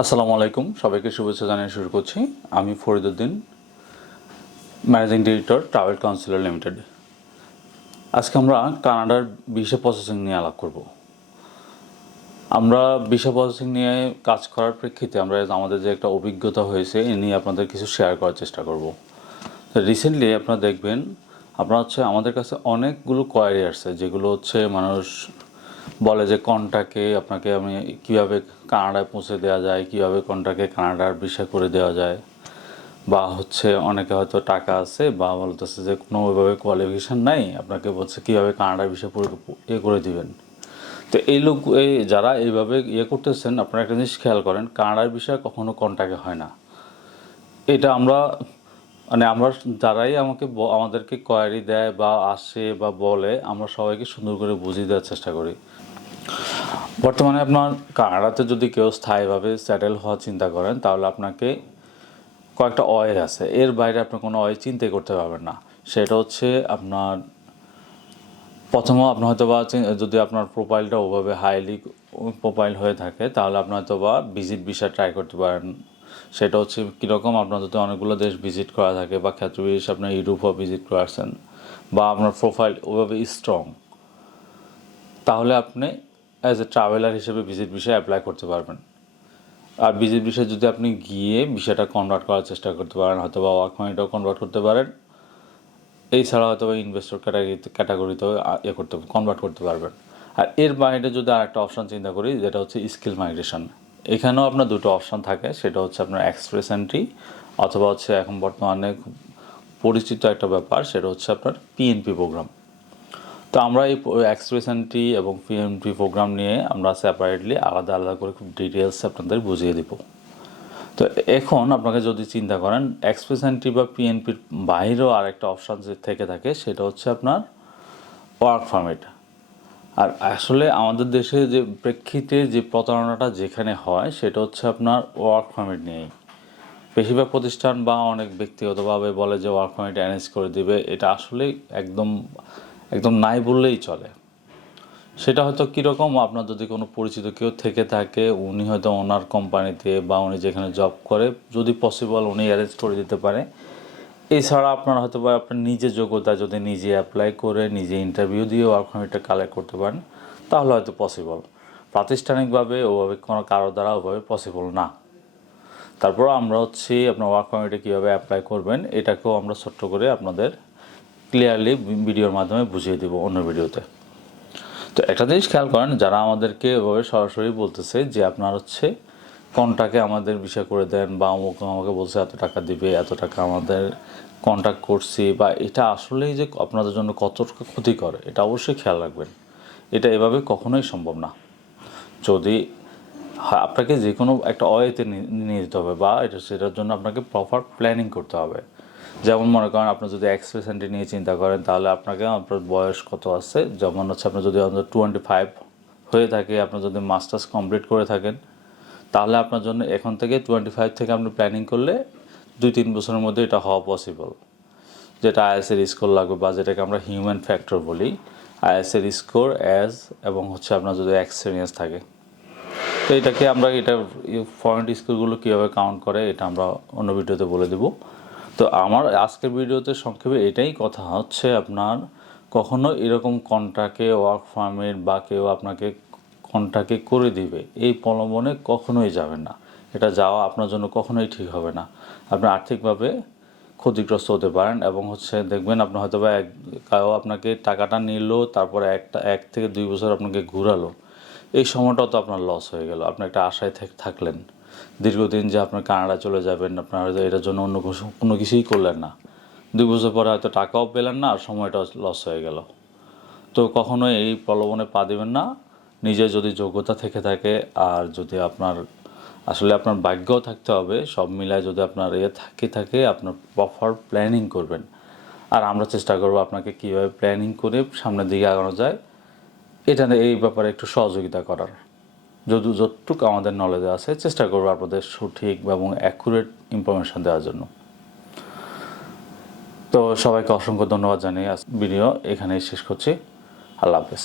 আসসালামু আলাইকুম, সবাইকে শুভেচ্ছা জানিয়ে শুরু করছি। আমি Fariduddin, managing director travel councillor limited. আজকে আমরা কানাডার ভিসা প্রসেসিং নিয়ে আলাপ করব। আমরা ভিসা প্রসেসিং নিয়ে কাজ করার প্রেক্ষিতে আমরা আমাদের যে একটা অভিজ্ঞতা হয়েছে এ নিয়ে আপনাদের কিছু শেয়ার করার চেষ্টা করব। তো রিসেন্টলি আপনারা দেখবেন আমাদের কাছে অনেকগুলো কোয়ারি আসছে, যেগুলো মানুষ বলে যে কন্ট্রাক্টে আপনাকে আমি কীভাবে কানাডায় পৌঁছে দেওয়া যায়, কীভাবে কন্ট্রাক্টে কানাডার ভিসা করে দেওয়া যায়, বা অনেকে হয়তো টাকা আছে বা বলতেছে যে কোনোভাবে কোয়ালিফিকেশান নাই, আপনাকে বলছে কীভাবে কানাডার ভিসা করে দিবেন। তো যারা এইভাবে করতেছেন, আপনারা একটা জিনিস খেয়াল করেন, কানাডার ভিসা কখনো কন্ট্রাক্টে হয় না। এটা আমরা আমরা যারাই আমাদেরকে কোয়ারি দেয় বা আসে বা বলে, আমরা সবাইকে সুন্দর করে বুঝিয়ে দেওয়ার চেষ্টা করি। বর্তমানে আপনার কানাডাতে যদি কেউ স্থায়ীভাবে সেটেল হওয়ার চিন্তা করেন, তাহলে আপনাকে কয়েকটা ওয়ে আছে, এর বাইরে আপনি কোনো ওয়ে চিন্তাই করতে পারবেন না। সেটা আপনার প্রথমে আপনি যদি আপনার প্রোফাইলটা ওভাবে হাইলি প্রোফাইল হয়ে থাকে, তাহলে আপনি ভিজিট ভিসা ট্রাই করতে পারেন। সেটা কীরকম, আপনার যদি অনেকগুলো দেশ ভিজিট করা থাকে বা ক্ষেত্র বিশেষ আপনার ইউরোপও ভিজিট করেছেন বা আপনার প্রোফাইল ওভাবে স্ট্রং, তাহলে আপনি অ্যাজ এ ট্রাভেলার হিসেবে ভিজিট ভিসা অ্যাপ্লাই করতে পারবেন। আর ভিজিট ভিসা যদি আপনি গিয়ে ভিসাটা কনভার্ট করার চেষ্টা করতে পারেন, হয়তো বা ওয়ার্ক পারমিটও কনভার্ট করতে পারেন, এছাড়া হয়তো বা ইনভেস্টর ক্যাটাগরিতেও কনভার্ট করতে পারবেন। আর এর বাইরে যদি আর একটা অপশান চিন্তা করি, যেটা স্কিল মাইগ্রেশন, এখানেও আপনার দুটো অপশান থাকে। সেটা আপনার এক্সপ্রেস এন্ট্রি, অথবা এখন বর্তমানে পরিচিত একটা ব্যাপার, সেটা আপনার পিএনপি প্রোগ্রাম। তো আমরা এই এক্সপ্রেস এন্ট্রি এবং পিএনপি প্রোগ্রাম নিয়ে আমরা সেপারেটলি আলাদা আলাদা করে খুব ডিটেলস আপনাদের বুঝিয়ে দেব। তো এখন আপনাকে যদি চিন্তা করেন, এক্সপ্রেস এন্ট্রি বা পিএনপির বাইরেও আরেকটা অপশান যে থেকে থাকে, সেটা আপনার ওয়ার্ক পারমিট। আর আসলে আমাদের দেশে যে প্রেক্ষিতে যে প্রতারণাটা যেখানে হয়, সেটা আপনার ওয়ার্ক পারমিট নিয়েই। বেশিরভাগ প্রতিষ্ঠান বা অনেক ব্যক্তিগতভাবে বলে যে ওয়ার্ক পারমিট অ্যারেঞ্জ করে দিবে। এটা আসলে একদম নাই বললেই চলে। সেটা হয়তো কীরকম, আপনার যদি কোনো পরিচিত কেউ থেকে থাকে, উনি হয়তো ওনার কোম্পানিতে বা উনি যেখানে জব করে, যদি পসিবল উনি অ্যারেঞ্জ করে দিতে পারে। এছাড়া আপনার হয়তো বা আপনার নিজের যোগ্যতা যদি নিজে অ্যাপ্লাই করে নিজে ইন্টারভিউ দিয়ে ওয়ার্ক পারমিটটা কালেক্ট করতে পারেন, তাহলে হয়তো পসিবল। প্রাতিষ্ঠানিকভাবে ওভাবে কোনো কারো দ্বারা ওভাবে পসিবল না। তারপর আমরা আপনার ওয়ার্ক পারমিটে কীভাবে অ্যাপ্লাই করবেন, এটাকেও আমরা ছোট্ট করে আপনাদের ক্লিয়ারলি ভিডিওর মাধ্যমে বুঝিয়ে দেবো অন্য ভিডিওতে। তো একটা জিনিস খেয়াল করেন, যারা আমাদেরকে এভাবে সরাসরি বলতেছে যে আপনার কন্ট্রাক্টে আমাদের বিষয় করে দেন, বা আমাকে বলছে এত টাকা দিবে, এত টাকা আমাদের কন্ট্রাক্ট করছি, বা এটা আসলেই যে আপনাদের জন্য কতটা ক্ষতিকর, এটা অবশ্যই খেয়াল রাখবেন। এটা এভাবে কখনোই সম্ভব না। যদি আপনাকে যে কোনো একটা ওয়েতে নিয়ে যেতে হবে, বা সেটার জন্য আপনাকে প্রপার প্ল্যানিং করতে হবে। যেমন মনে করেন, আপনি যদি এক্সপ্রেস এন্ট্রি নিয়ে চিন্তা করেন, তাহলে আপনার বয়স কত আছে, যেমন আপনার যদি 25 হয়ে থাকে, আপনার যদি মাস্টার্স কমপ্লিট করে থাকেন, তাহলে আপনার জন্য এখন থেকে 25 থেকে আপনি প্ল্যানিং করলে 2-3 বছরের মধ্যে এটা হওয়া পসিবল। যেটা আইএসের স্কোর লাগবে, বা যেটাকে আমরা হিউম্যান ফ্যাক্টর বলি, আইএসের স্কোর এবং আপনার যদি এক্সপিরিয়েন্স থাকে। তো এটাকে আমরা পয়েন্ট স্কোরগুলো কীভাবে কাউন্ট করে, এটা আমরা অন্য ভিডিওতে বলে দেবো। তো আমার আজকের ভিডিওতে সংক্ষেপে এটাই কথা আপনার কখনো এরকম কন্ট্রাক্টে ওয়ার্ক পারমিট বা কেউ আপনাকে কন্ট্রাক্টে করে দিবে, এই প্রলোভনে কখনোই যাবেন না। এটা যাওয়া আপনার জন্য কখনোই ঠিক হবে না। আপনি আর্থিকভাবে ক্ষতিগ্রস্ত হতে পারেন, এবং দেখবেন আপনার হয়তো বা আপনাকে টাকাটা নিল, তারপরে 1 থেকে 2 বছর আপনাকে ঘুরালো, এই সময়টাও তো আপনার লস হয়ে গেল। আপনি একটা আশায় থাকলেন দীর্ঘদিন যে আপনার কানাডা চলে যাবেন, আপনার হয়তো এটার জন্য অন্য কোনো কিছুই করলেন না, 2 বছর পরে হয়তো টাকাও পেলেন না, আর সময়টাও লস হয়ে গেল। তো কখনোই এই প্রলোভনে পা দেবেন না। নিজের যদি যোগ্যতা থেকে থাকে, আর যদি আপনার ভাগ্যও থাকতে হবে, সব মিলায় যদি আপনার থাকে আপনার প্রপার প্ল্যানিং করবেন। আর আমরা চেষ্টা করব আপনাকে কীভাবে প্ল্যানিং করে সামনের দিকে আগানো যায়, এই ব্যাপারে একটু সহযোগিতা করার। যতটুকু আমাদের নলেজে আছে, চেষ্টা করবো আপনাদের সঠিক এবং অ্যাকুরেট ইনফরমেশান দেওয়ার জন্য। তো সবাইকে অসংখ্য ধন্যবাদ জানিয়ে ভিডিও এখানেই শেষ করছি। আল্লাহ হাফেজ।